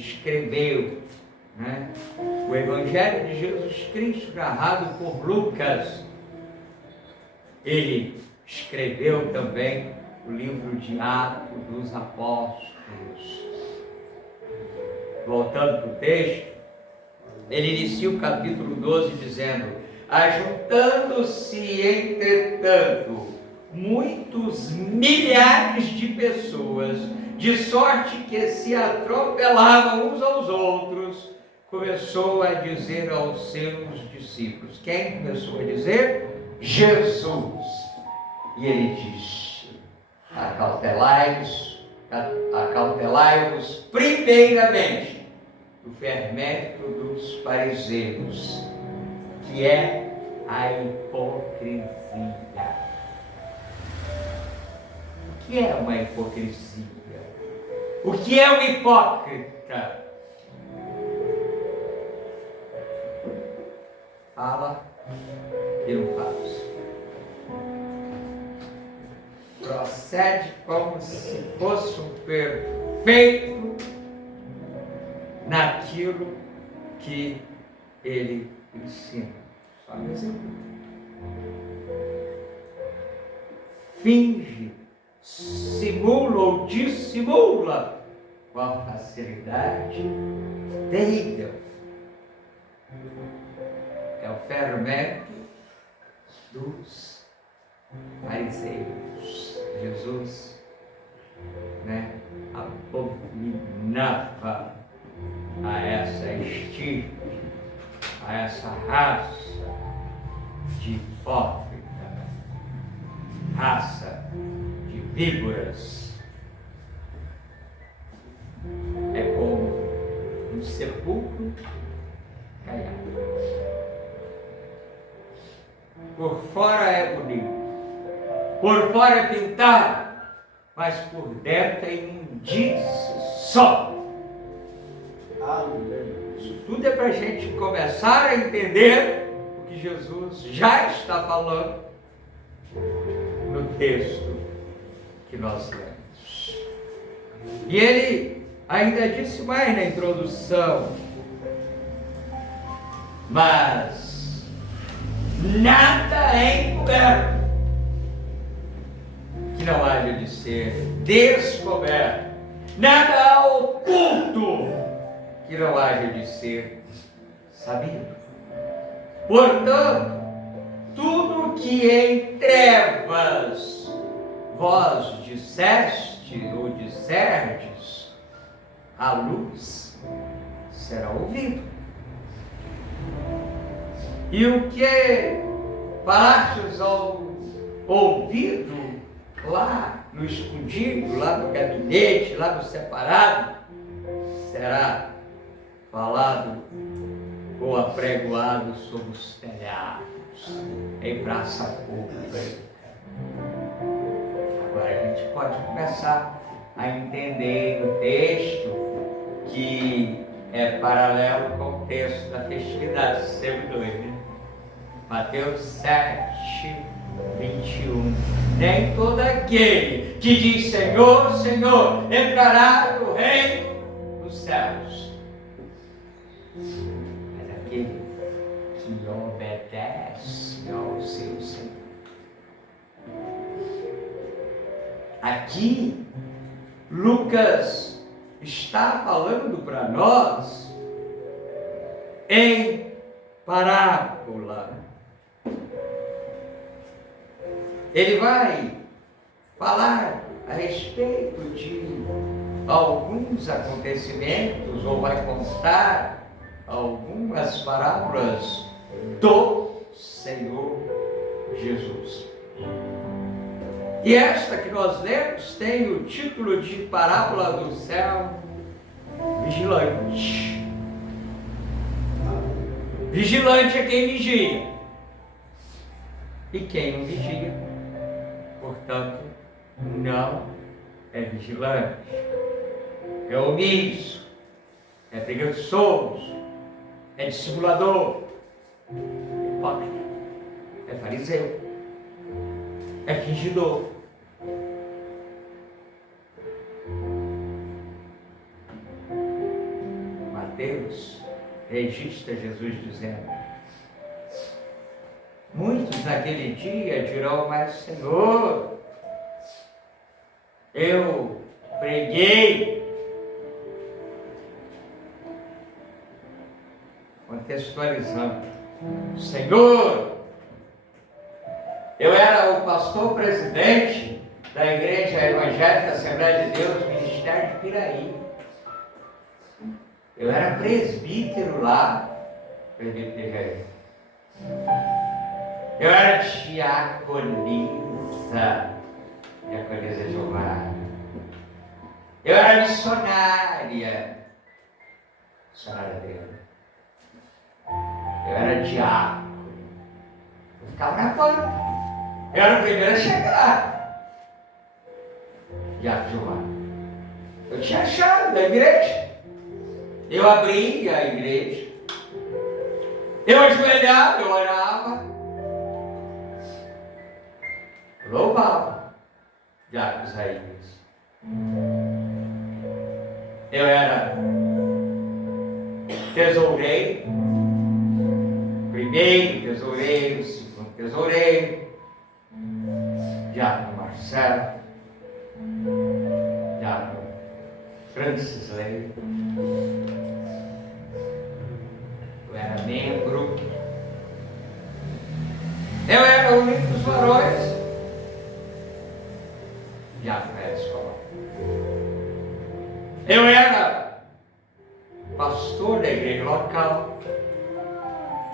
escreveu, né? O Evangelho de Jesus Cristo, narrado por Lucas. Ele escreveu também o livro de Atos dos Apóstolos. Voltando para o texto, ele inicia o capítulo 12 dizendo: ajuntando-se, entretanto, muitos milhares de pessoas, de sorte que se atropelavam uns aos outros, começou a dizer aos seus discípulos. Quem começou a dizer? Jesus. E ele diz: acautelai-vos primeiramente do fermento dos fariseus, que é a hipocrisia. O que é uma hipocrisia? O que é um hipócrita? Fala e não faz. Procede como se fosse um perfeito naquilo que ele ensina. Só um exemplo. Finge, simula ou dissimula com a facilidade terrível. É o fermento dos fariseus. Jesus, né, abominava a essa estirpe, a essa raça de hipócrita, raça de víboras. É como um sepulcro caiado. Por fora é bonito, por fora é pintado, mas por dentro é imundície só. Isso tudo é para a gente começar a entender o que Jesus já está falando no texto que nós lemos. E ele ainda disse mais na introdução: mas nada é encoberto que não haja de ser descoberto, nada há oculto que não haja de ser sabido. Portanto, tudo que em trevas vós disseste ou disserdes, a luz será ouvido. E o que falastes ao ouvido, lá no escondido, lá no gabinete, lá no separado, será falado ou apregoado sobre os telhados, em praça pública. Agora a gente pode começar a entender no texto que é paralelo com o texto da festividade de Sebo 2, né? Mateus 7, 21. Nem todo aquele que diz Senhor, Senhor, entrará no reino dos céus, mas aquele que obedece ao seu Senhor. Aqui, Lucas está falando para nós em parábola. Ele vai falar a respeito de alguns acontecimentos, ou vai contar algumas parábolas do Senhor Jesus. E esta que nós lemos tem o título de Parábola do Céu Vigilante. Vigilante é quem vigia. E quem não vigia, portanto, não é vigilante, é omisso, é preguiçoso, é dissimulador, é hipócrita, é fariseu, é fingidor. Mateus registra Jesus dizendo: muitos naquele dia dirão, mas Senhor, eu preguei. Contextualizando: Senhor, eu era o pastor presidente da Igreja Evangélica Assembleia de Deus, Ministério de Piraí. Eu era presbítero lá, presbítero de Piraí. Eu era diaconisa, diaconisa de Jeová. Eu era missionária, missionária dele. Eu era diácono. Eu ficava na porta. Eu era o primeiro a chegar. Diácono de Jeová. Eu tinha a chave da igreja. Eu abria a igreja. Eu ajoelhava, eu orava. Louvava. Diácono Isaías. Eu era tesoureiro. Primeiro tesoureiro, segundo tesoureiro. Diácono Marcelo. Diácono Francis Lei. Eu era membro. Eu era o único dos varões. Diácono era escola. Eu era pastor da igreja local.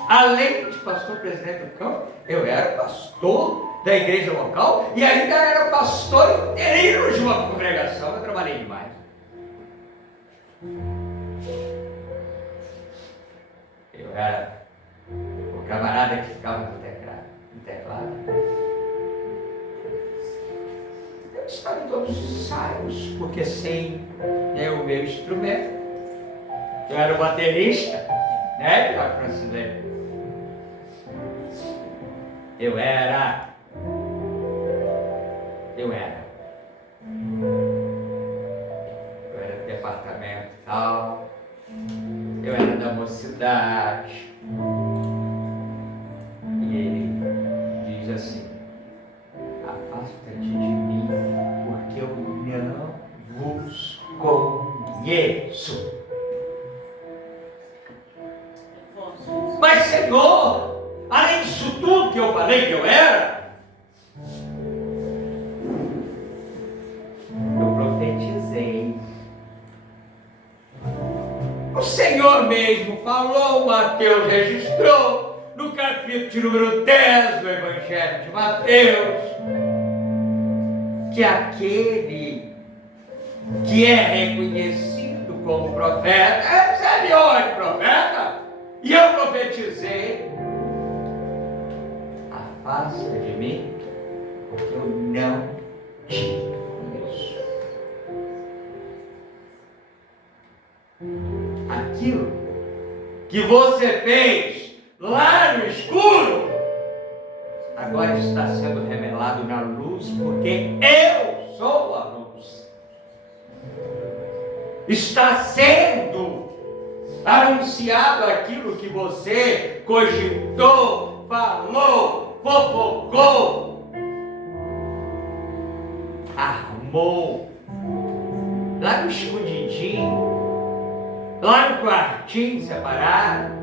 Além de pastor presidente do campo, eu era pastor da igreja local e ainda era pastor inteiro de uma congregação. Eu trabalhei demais. Eu era o camarada que ficava no teclado. Eu estava em todos os ensaios, porque sem o meu instrumento, eu era o baterista, né, Diácono Francisco? Eu era do departamento tal, eu era da mocidade. E ele diz assim: afasta-te de mim, porque eu não vos conheço. Mas Senhor, além disso tudo que eu falei que eu era, eu profetizei. O Senhor mesmo falou, Mateus registrou, no capítulo número 10 do Evangelho de Mateus, que aquele que é reconhecido como profeta, recebe hoje profeta, e eu profetizei: afasta de mim, porque eu não te conheço. Aquilo que você fez lá no escuro, agora está sendo revelado na luz, porque eu sou a luz. Está sendo anunciado aquilo que você cogitou, falou, fofocou, armou, lá no escondidinho, lá no quartinho separado,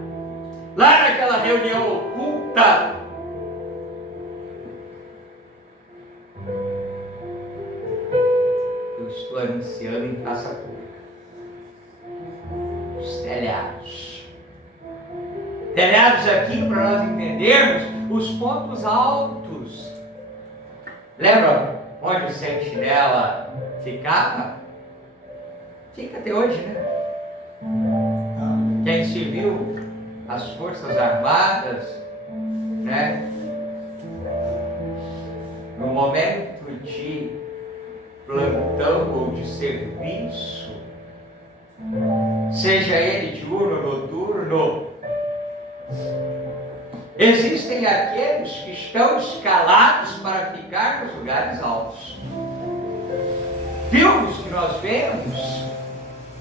lá naquela reunião oculta. Eu estou anunciando em praça pública. Os telhados. Telhados aqui para nós entendermos os pontos altos. Lembra onde o sentinela ficava? Fica até hoje, né? Quem se viu as Forças Armadas, né? No momento de plantão ou de serviço, seja ele diurno ou noturno, existem aqueles que estão escalados para ficar nos lugares altos. Filmes que nós vemos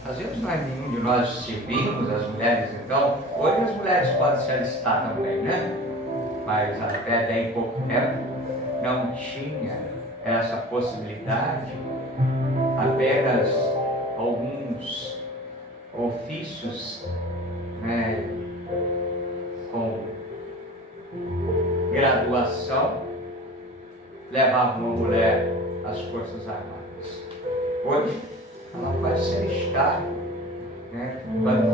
Às vezes não é nenhum de nós servimos, as mulheres então, hoje as mulheres podem se alistar também, né? Mas até bem pouco tempo não tinha essa possibilidade, apenas alguns ofícios, né, com graduação levavam uma mulher às Forças Armadas. Hoje ela pode se alistar, né, quando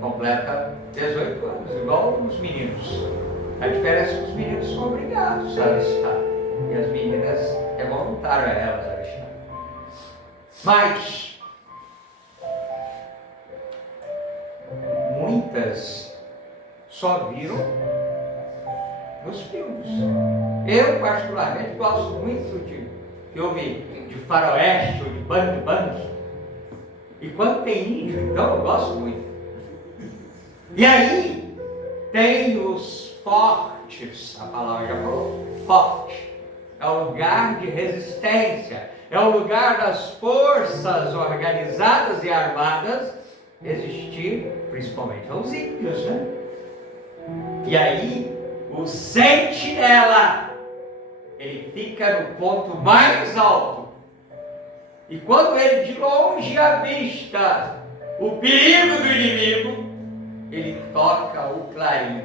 completa 18 anos, igual os meninos. A diferença é que os meninos são obrigados a alistar e as meninas é voluntário a elas alistar. Mas muitas só viram nos filmes. Eu particularmente gosto muito de filme de faroeste ou de bang. E quando tem índio, então eu gosto muito. E aí tem os fortes, a palavra já falou, forte. É o lugar de resistência, é o lugar das forças organizadas e armadas existir, principalmente aos índios, né? E aí o sentinela, ele fica no ponto mais alto. E quando ele de longe avista o perigo do inimigo, ele toca o clarim.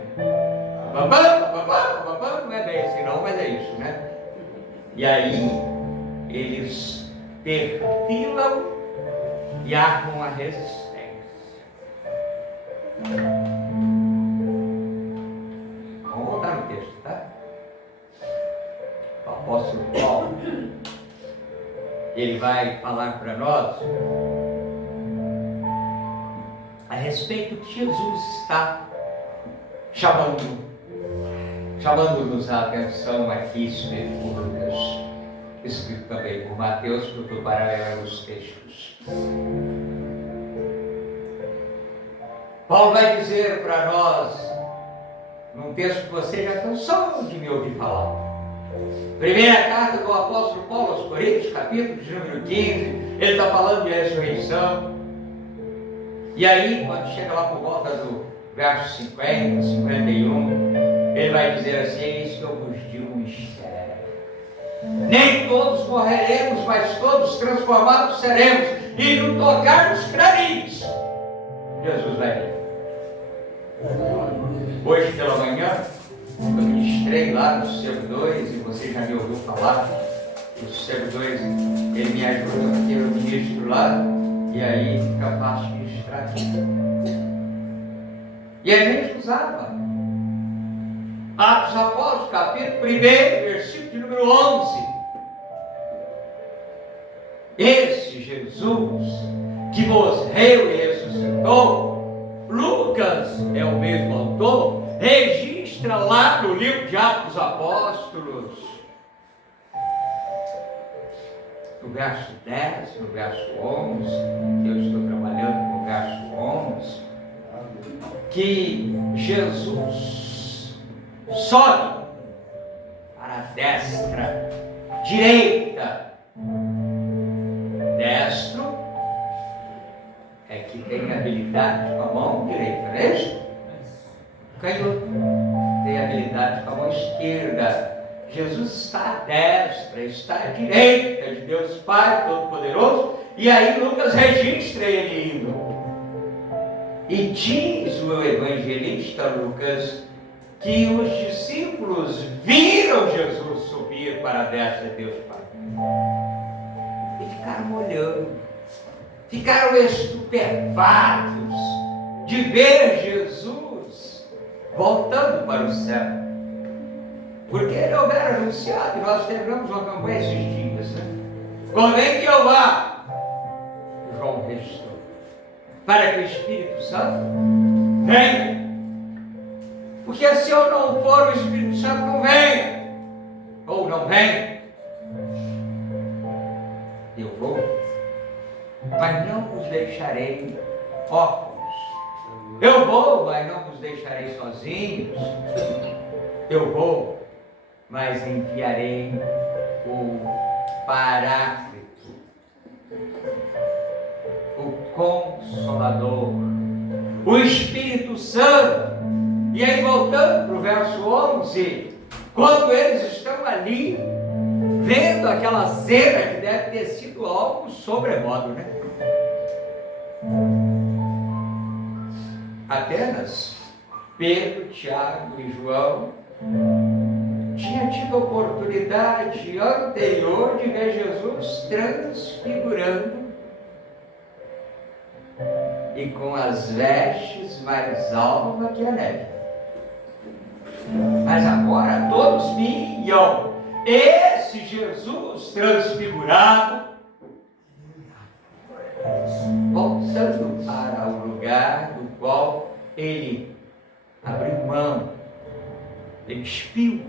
Não é bem assim não, mas é isso, né? E aí eles perfilam e armam a resistência. Vamos voltar no texto, tá? O apóstolo Paulo, ele vai falar para nós a respeito que Jesus está chamando-nos a atenção aqui, escrito por Lucas, escrito também por Mateus, que eu estou paralelo os textos. Paulo vai dizer para nós, num texto que você já cansou de me ouvir falar. Primeira carta do apóstolo Paulo aos Coríntios, capítulo de número 15, ele está falando de ressurreição. E aí, quando chega lá por volta do verso 50, 51, ele vai dizer assim: eis que eu vos digo um mistério. Nem todos morreremos, mas todos transformados seremos, e no tocar dos clarins, Jesus vai vir. Hoje pela manhã, eu ministrei lá no CEB2, e você já me ouviu falar. O CEB2, ele me ajuda porque eu ministro lá, e aí fica fácil de ministrar aqui. E a gente usava Atos dos Apóstolos, capítulo 1, versículo de número 11. Esse Jesus que morreu e ressuscitou, Lucas é o mesmo autor, registra lá no livro de Atos dos Apóstolos, no verso 10, no verso 11, eu estou trabalhando no verso 11, que Jesus sobe para a destra, direita. Destro é que tem habilidade com a mão direita, não é isso? Canhoto tem habilidade com a mão esquerda. Jesus está à destra, está à direita de Deus Pai Todo-Poderoso. E aí Lucas registra ele indo. E diz o evangelista Lucas que os discípulos viram Jesus subir para a destra de Deus Pai. E ficaram olhando, ficaram estupefatos de ver Jesus voltando para o céu. Porque ele houvera anunciado, e nós terminamos uma campanha esses dias, né? Convém que eu vá, João registrou, para que o Espírito Santo venha. Porque se eu não for, o Espírito Santo não venha, ou não vem. Eu vou, mas não vos deixarei órfãos. Eu vou, mas não vos deixarei sozinhos. Eu vou, mas enviarei o Paráclito, o Consolador, o Espírito Santo. E aí, voltando para o verso 11, quando eles estão ali, vendo aquela cena que deve ter sido algo sobremodo, né? Apenas Pedro, Tiago e João tinham tido a oportunidade anterior de ver Jesus transfigurando e com as vestes mais alvas que a neve. Mas agora todos viam esse Jesus transfigurado, voltando para o lugar do qual ele abriu mão, ele despiu,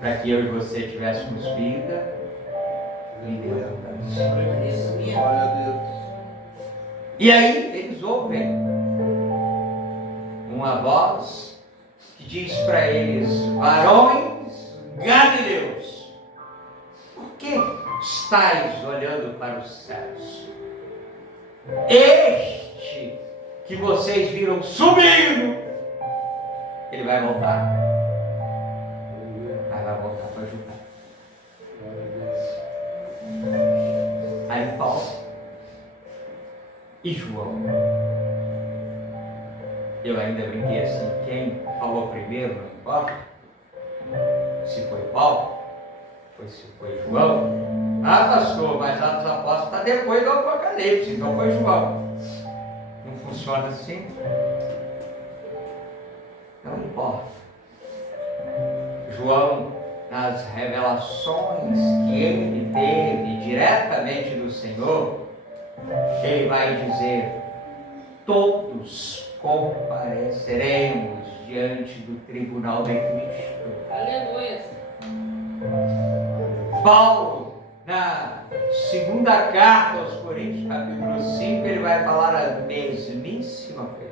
para que eu e você tivéssemos vida em Deus. Glória a Deus. E aí eles ouvem uma voz que diz para eles: varões galileus, por que estáis olhando para os céus? Este que vocês viram subindo, ele vai voltar. Vai voltar para julgar. Aí Paulo e João, eu ainda brinquei assim, quem falou primeiro não importa, se foi Paulo, se foi João. Ah, pastor, mas Atos dos Apóstolos está depois do Apocalipse, então foi João. Não funciona assim? Não importa. João, nas revelações que ele teve diretamente do Senhor, ele vai dizer: todos compareceremos diante do tribunal de Cristo. Aleluia. Paulo, na segunda carta aos Coríntios, capítulo 5, ele vai falar a mesmíssima coisa.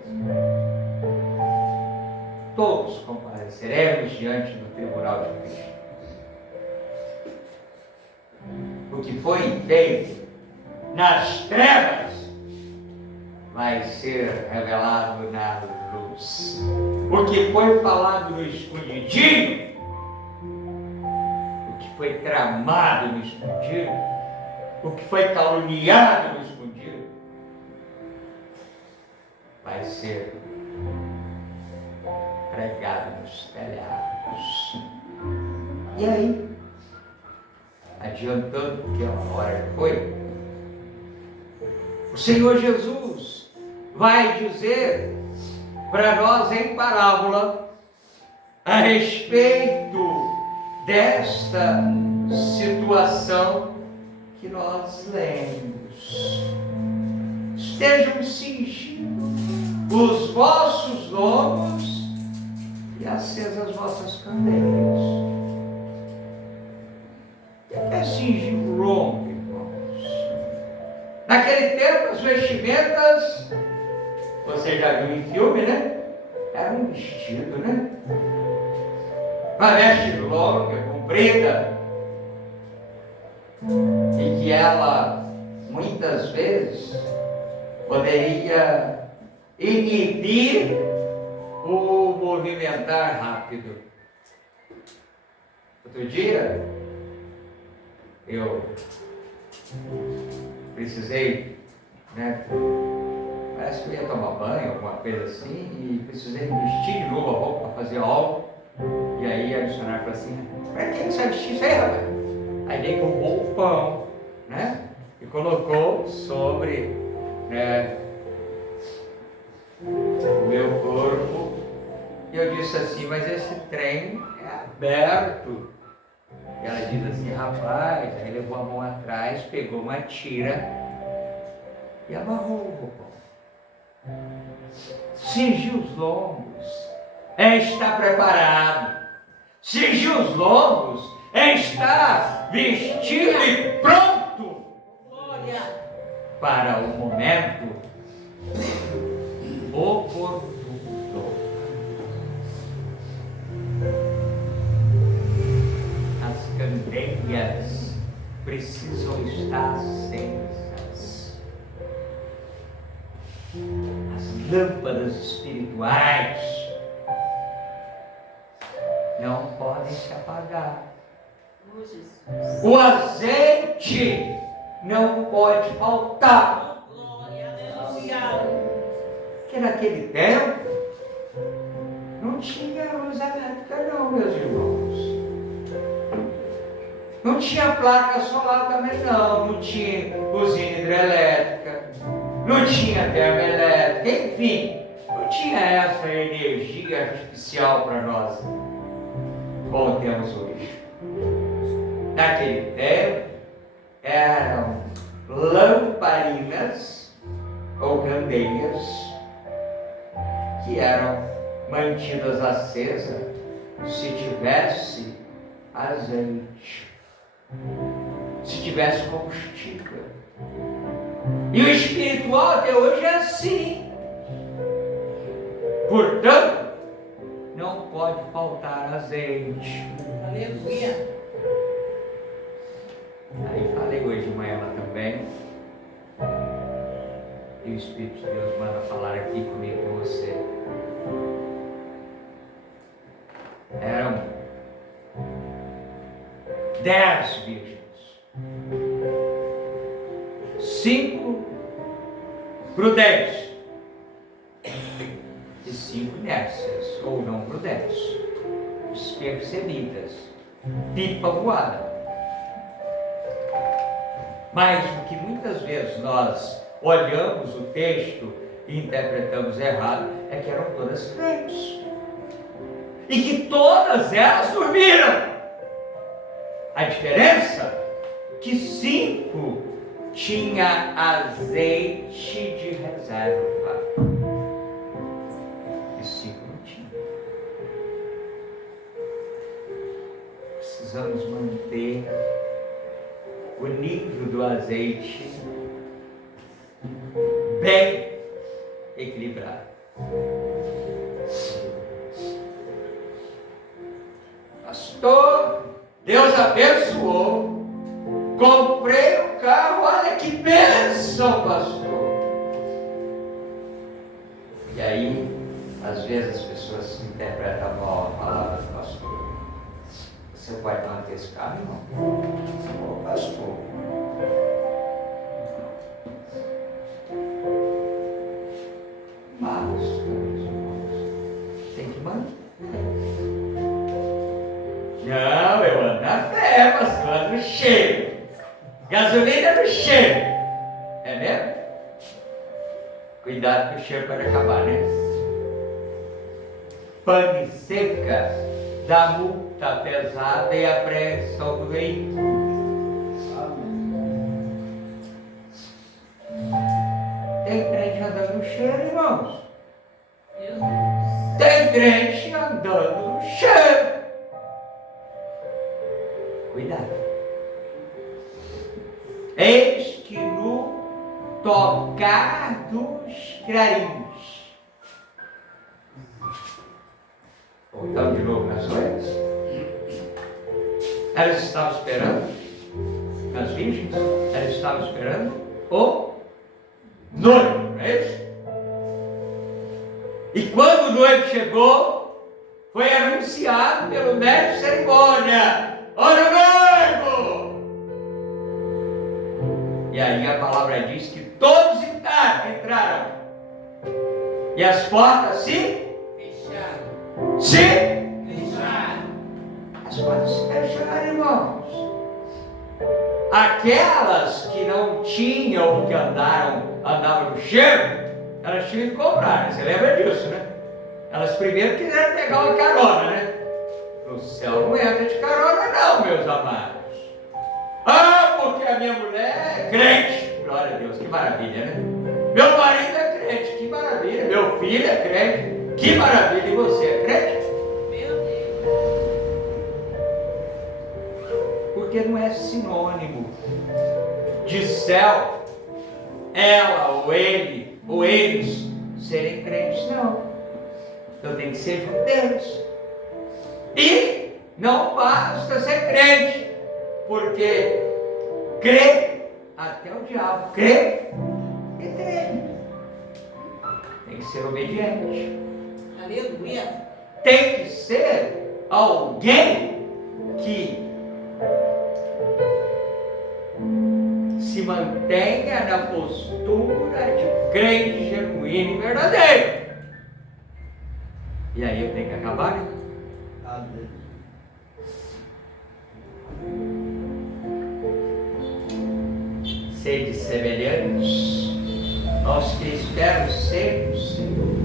Todos compareceremos diante do tribunal de Cristo. O que foi feito nas trevas vai ser revelado na luz. O que foi falado no escondidinho, o que foi tramado no escondido, o que foi caluniado no escondido, vai ser pregado nos telhados. E aí, adiantando que a hora foi, o Senhor Jesus vai dizer para nós em parábola a respeito desta situação que nós lemos. Estejam cingindo os vossos lombos e acesas as vossas candeias. O que é cingir o lombo, irmãos? Naquele tempo, as vestimentas, você já viu em filme, né? Era um vestido, né? Uma veste longa, comprida, e que ela, muitas vezes, poderia inibir o movimentar rápido. Outro dia, eu precisei, né? Parece que eu ia tomar banho, alguma coisa assim, e precisei vestir de novo a roupa para fazer algo. E aí a missionária falou assim: para que você vai vestir isso aí, rapaz? Aí veio com um roupão, né? E colocou sobre, né, o meu corpo. E eu disse assim: mas esse trem é aberto. E ela diz assim: rapaz, aí levou a mão atrás, pegou uma tira e amarrou o roupão. Cingiu os lombos é estar preparado. Cingir os lombos é estar vestido e pronto para o momento oportuno. As candeias precisam estar acesas. lâmpadas espirituais não podem se apagar. O azeite não pode faltar. Porque naquele tempo não tinha luz elétrica não, meus irmãos. Não tinha placa solar também não. Não tinha usina hidrelétrica. Não tinha termoelétrica. Enfim, não tinha essa energia artificial para nós, como temos hoje. Naquele tempo eram lamparinas ou candeias que eram mantidas acesas se tivesse azeite, se tivesse combustível. E o espiritual até hoje é assim. Portanto, não pode faltar azeite. Aleluia. Aí falei hoje de manhã lá também. E o Espírito de Deus manda falar aqui comigo com você. Eram 10 virgens. 5 prudentes. E 5 nércias, ou não prudentes. Despercebidas. Pipa voada. Mas o que muitas vezes nós olhamos o texto e interpretamos errado é que eram todas crentes. E que todas elas dormiram. A diferença é que 5 tinha azeite de reserva. E 5 não tinha. Precisamos manter o nível do azeite bem equilibrado. Pastor, Deus abençoou, comprei o carro, olha que bênção, pastor. E aí, às vezes as pessoas interpretam mal a palavra do pastor. Você pode manter esse carro? Não. Ô, pastor. Mas, meus irmãos, tem que manter. Não, eu ando na fé, pastor, ando no cheiro. Gasolina no cheiro. É mesmo? Cuidado que o cheiro pode acabar, né? Pane seca da multa pesada e apreensão do veículo. Tem crente andando no cheiro, irmãos. Tem crente andando no cheiro. Cuidado. Eis que no tocar dos clarins. Voltamos de novo nas coisas. Elas estavam esperando, as virgens, elas estavam esperando o noivo, não é isso? E quando o noivo chegou, foi anunciado pelo mestre de cerimônia: olha o noivo! E aí a palavra diz que todos entraram. E as portas se fecharam. As portas se fecharam, irmãos. Aquelas que não tinham, porque andavam no cheiro, elas tinham que comprar, né? Você lembra disso, né? Elas primeiro quiseram pegar uma carona, né? No céu não entra de carona não, meus amados. Ah, porque a minha mulher é crente. Glória a Deus, que maravilha, né? Meu marido é crente, que maravilha. Meu filho é crente, que maravilha. E você é crente? Meu Deus. Porque não é sinônimo de céu, ela ou ele, ou eles serem crentes, não. Então tem que ser judeus. E não basta ser crente, porque crê até o diabo crê e treme. Tem que ser obediente. Aleluia. Tem que ser alguém que se mantenha na postura de crente genuíno e verdadeiro. E aí eu tenho que acabar, né? Sede semelhantes aos que esperam ser do Senhor,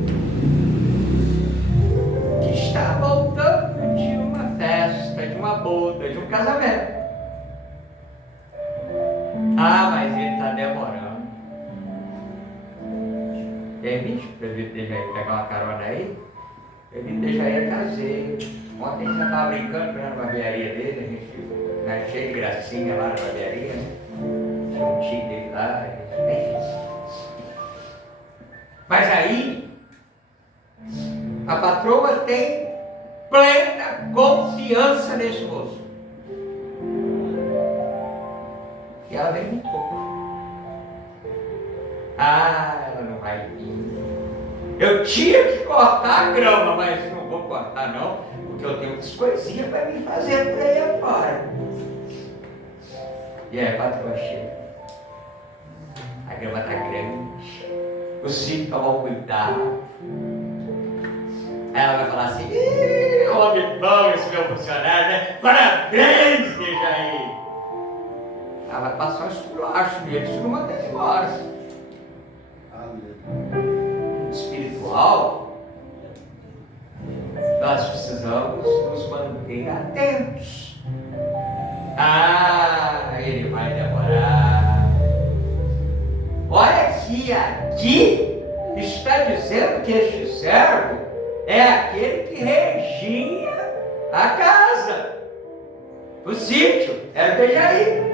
que está voltando de uma festa, de uma boda, de um casamento. Ah, mas ele está demorando. E aí, bicho, eu deixa aí pegar uma carona aí. Ele deixa aí, eu casei. Ontem a gente estava brincando na barbearia dele, a gente né, cheio de gracinha lá na barbearia, né? Tinha um tio dele lá, mas aí a patroa tem plena confiança nesse moço. E ela vem muito pouco. Ah, ela não vai vir. Eu tinha que cortar a grama, mas não vou cortar não, porque eu tenho umas coisinhas para me fazer por aí afora. E aí a patroa chega. A grama está grande. Os filhos tomam cuidado. Aí ela vai falar assim: homem bom esse meu funcionário, né? Parabéns, deixa aí. Ela vai passar um esculacho nele, isso não manda ele embora. Espiritual, nós precisamos nos manter atentos. Ah, ele vai demorar. Olha que aqui está dizendo que este servo é aquele que regia a casa, o sítio, era Bejaí.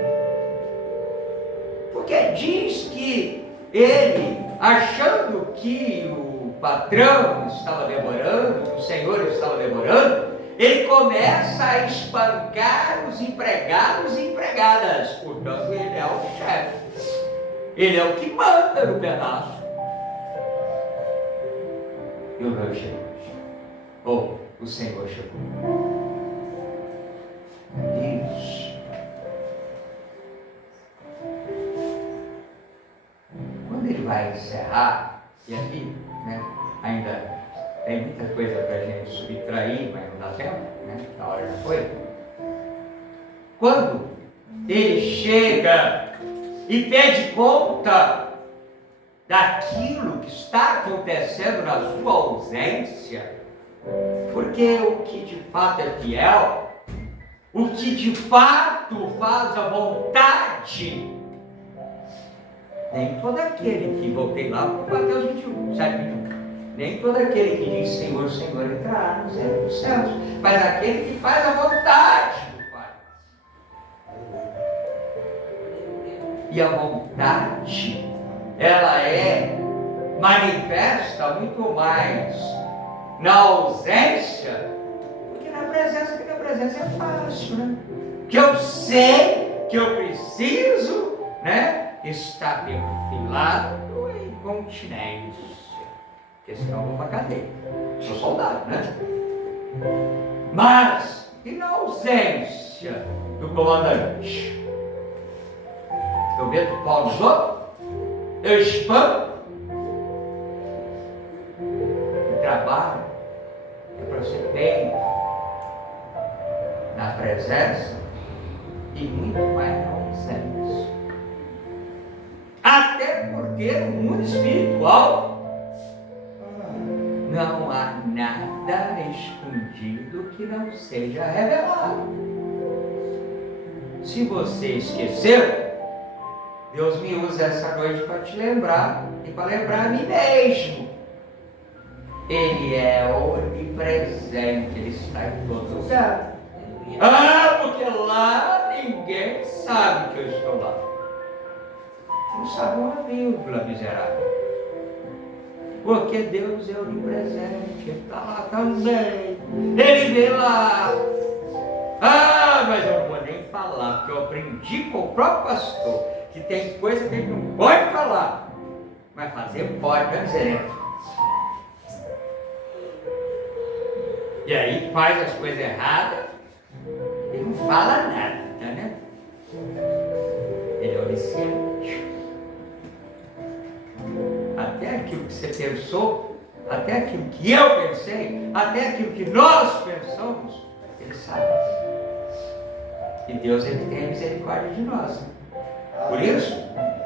Porque diz que ele, achando que o patrão estava demorando, que o senhor estava demorando, ele começa a espancar os empregados e empregadas. Portanto, ele é o chefe. Ele é o que manda no pedaço. E o meu chegou. Ou o Senhor chegou. Isso. Quando ele vai encerrar, e aqui, né, ainda tem muita coisa para a gente subtrair, mas não dá tempo, né? A hora já foi. Quando ele chega e pede conta daquilo que está acontecendo na sua ausência, porque o que de fato é fiel, o que de fato faz a vontade, nem todo aquele que, voltei lá para Mateus 21, 7:21, nem todo aquele que diz Senhor, Senhor entrará no reino dos céus, mas aquele que faz a vontade do Pai. E a vontade, ela é manifesta muito mais na ausência do que na presença, porque na presença é fácil, né? Que eu sei que eu preciso, né, estar perfilado em continência, porque senão eu vou para a cadeia. Sou soldado, né? Mas, e na ausência do comandante? Eu meto o pau nos outros, eu espanco. O trabalho é para ser bem na presença e muito mais na ausência. Até porque no mundo espiritual não há nada escondido que não seja revelado. Se você esqueceu, Deus me usa essa noite para te lembrar e para lembrar a mim mesmo. Ele é onipresente, Ele está em todo lugar. Ah, porque lá ninguém sabe que eu estou lá. Não sabe uma vírgula, miserável. Porque Deus é onipresente, Ele está lá também. Ele vê lá. Ah, mas eu não vou nem falar, porque eu aprendi com o próprio pastor que tem coisa que a gente não pode falar, mas fazer pode, não é dizer. E aí faz as coisas erradas e não fala nada, né? Ele é onisciente. Até aquilo que você pensou, até aquilo que eu pensei, até aquilo que nós pensamos, Ele sabe. E Deus, Ele tem a misericórdia de nós. Por isso,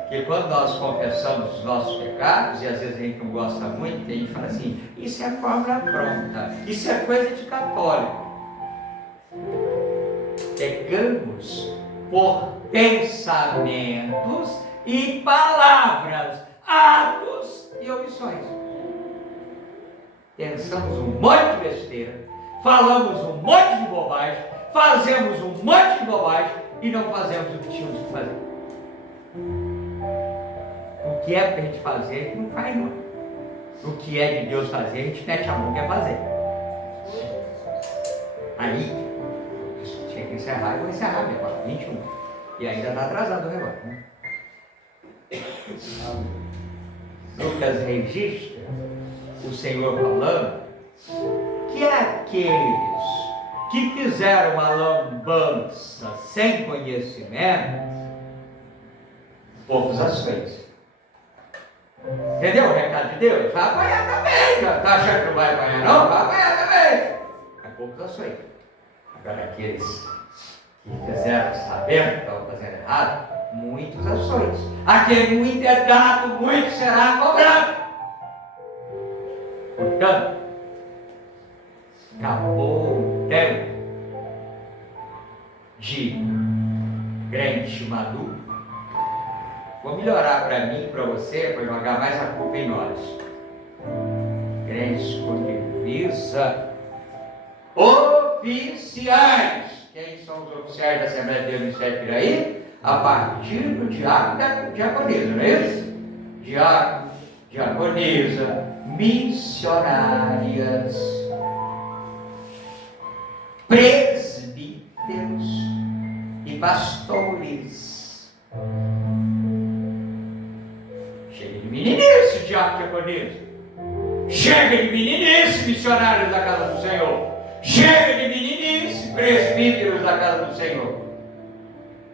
que quando nós confessamos os nossos pecados, e às vezes a gente não gosta muito, a gente fala assim, isso é fórmula pronta, isso é coisa de católico. Pecamos por pensamentos e palavras, atos e omissões. Pensamos um monte de besteira, falamos um monte de bobagem, fazemos um monte de bobagem e não fazemos o que tínhamos que fazer. O que é para a gente fazer, a gente não faz não. O que é de Deus fazer, a gente mete a mão que é fazer. Aí, tinha que encerrar, eu vou encerrar agora, 21. E ainda está atrasado o negócio, né? Lucas registra o Senhor falando que aqueles que fizeram uma lambança sem conhecimento, poucos as fez. Entendeu o recado de Deus? Vai apanhar também. Está achando que não vai apanhar não? Vai apanhar também. Mas poucos as fez. Agora aqueles que fizeram sabendo que estavam fazendo errado, muitos ações. Aquele muito é dado, muito será cobrado. Portanto, acabou o tempo de crente maduro. Vou melhorar para mim e para você, para jogar mais a culpa em nós. Crentes com divisa oficiais. Quem são os oficiais da Assembleia de Deus no Ministério Piraí? A partir do diácono da diaconisa, não é isso? Diácono, diaconisa, missionárias, presbíteros e pastores. Chega de meninice, diácono diaconisa. Chega de meninice, missionários da casa do Senhor. Chega de meninice, presbíteros da casa do Senhor.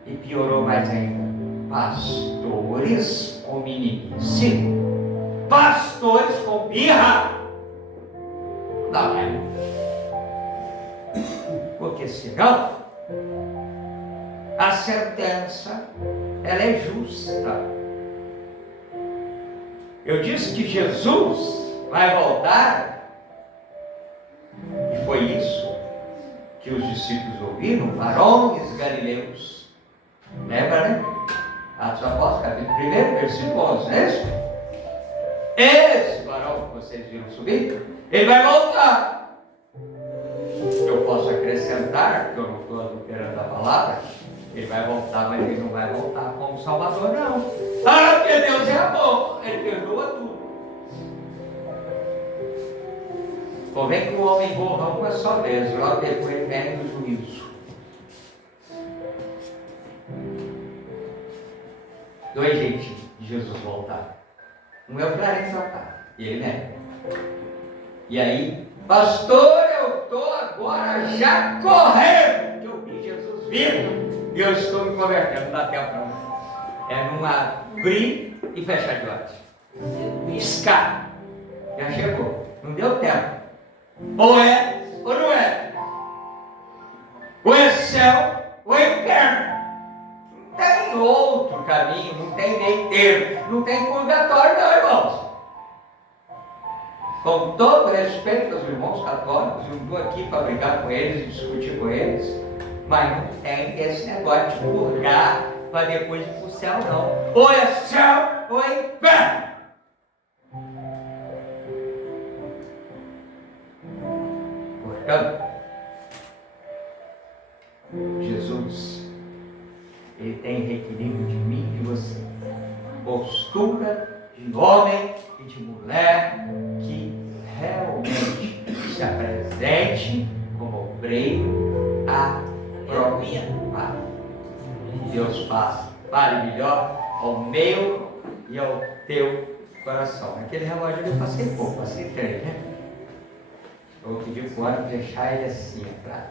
E piorou mais ainda, pastores com meninice, pastores com birra. Não é? Porque senão a sentença ela é justa. Eu disse que Jesus vai voltar, e foi isso que os discípulos ouviram, varões galileus. Lembra, né? Atos dos Apóstolos, capítulo 1, versículo 11, não é isso? Esse varão que vocês viram subir, ele vai voltar. Eu posso acrescentar, que eu não estou adulterando a palavra, ele vai voltar, mas ele não vai voltar como Salvador, não. Ah, porque Deus é amor, ele perdoa tudo. Convém que o homem morra uma só vez, logo depois vem o juízo. Dois jeitinhos de Jesus voltar. Um é o Clarence voltar, e ele nega. E aí, pastor, eu estou agora já correndo, porque eu vi Jesus vindo, e eu estou me convertendo, não dá tempo não. É num abrir e fechar de olhos. Piscar. Já chegou, não deu tempo. Ou é, ou não é. Ou é céu, ou é inferno. Não tem outro caminho, não tem meio termo, não tem purgatório não, irmãos. Com todo respeito aos irmãos católicos, eu não estou aqui para brigar com eles e discutir com eles, mas não tem esse negócio de purgar para depois ir para o céu não. Ou é céu, ou é inferno. Portanto, Jesus, Ele tem requerido de mim e de você postura de homem e de mulher que realmente se apresente como obreiro aprovado. Deus fale melhor ao meu e ao teu coração. Naquele relógio eu passei pouco, passei 3, né? Ou que viu o ano deixar ele assim, pra